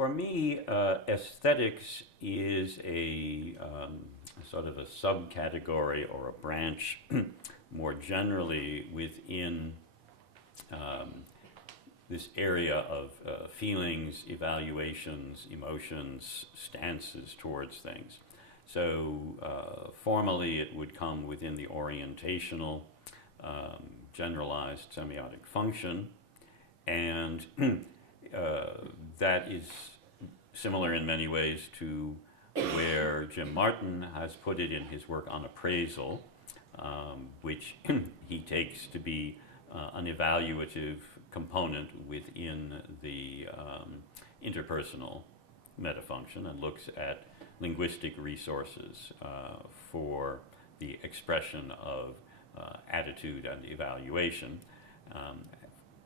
For me, aesthetics is a sort of a subcategory or a branch more generally within this area of feelings, evaluations, emotions, stances towards things. So formally it would come within the orientational generalized semiotic function, and that is similar in many ways to where Jim Martin has put it in his work on appraisal, which he takes to be an evaluative component within the interpersonal metafunction, and looks at linguistic resources for the expression of attitude and evaluation,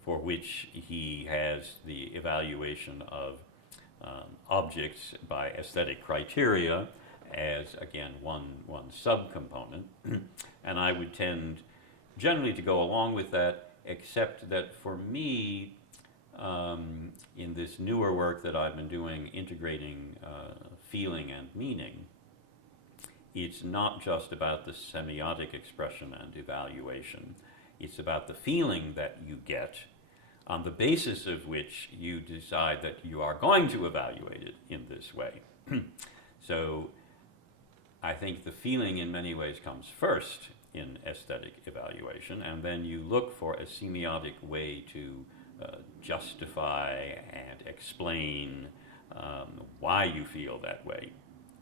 for which he has the evaluation of objects by aesthetic criteria as, again, one subcomponent. And I would tend generally to go along with that, except that for me, in this newer work that I've been doing, integrating feeling and meaning, it's not just about the semiotic expression and evaluation. It's about the feeling that you get, on the basis of which you decide that you are going to evaluate it in this way. So I think the feeling in many ways comes first in aesthetic evaluation, and then you look for a semiotic way to justify and explain why you feel that way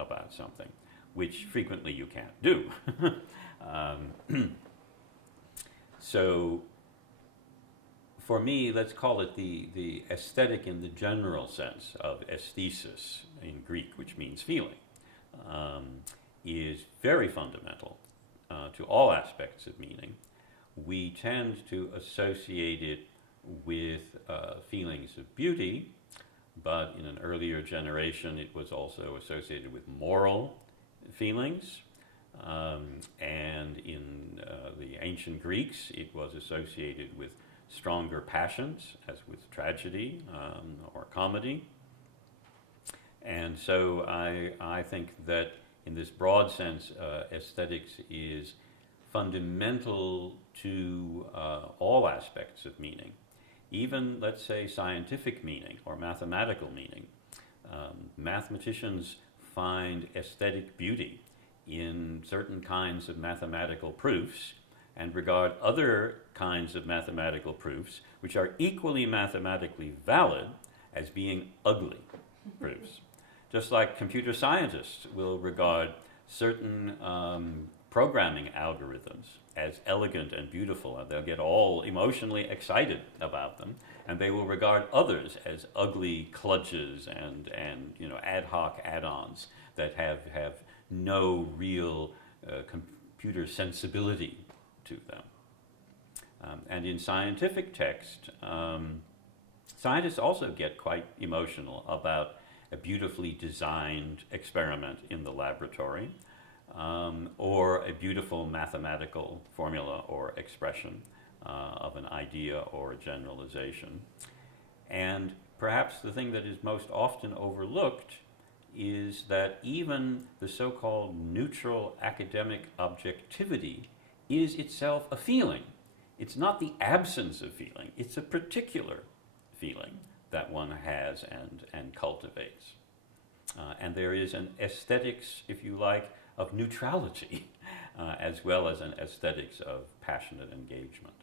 about something, which frequently you can't do. So for me, let's call it the aesthetic in the general sense of aesthesis in Greek, which means feeling, is very fundamental to all aspects of meaning. We tend to associate it with feelings of beauty, but in an earlier generation it was also associated with moral feelings, and in the ancient Greeks it was associated with stronger passions, as with tragedy or comedy. And so I think that in this broad sense, aesthetics is fundamental to all aspects of meaning, even, let's say, scientific meaning or mathematical meaning. Mathematicians find aesthetic beauty in certain kinds of mathematical proofs, and regard other kinds of mathematical proofs, which are equally mathematically valid, as being ugly proofs. Just like computer scientists will regard certain programming algorithms as elegant and beautiful, and they'll get all emotionally excited about them, and they will regard others as ugly kludges and ad hoc add-ons that have no real computer sensibility to them. And in scientific text, scientists also get quite emotional about a beautifully designed experiment in the laboratory, or a beautiful mathematical formula or expression of an idea or a generalization. And perhaps the thing that is most often overlooked is that even the so-called neutral academic objectivity is itself a feeling. It's not the absence of feeling, it's a particular feeling that one has and cultivates. And there is an aesthetics, if you like, of neutrality, as well as an aesthetics of passionate engagement.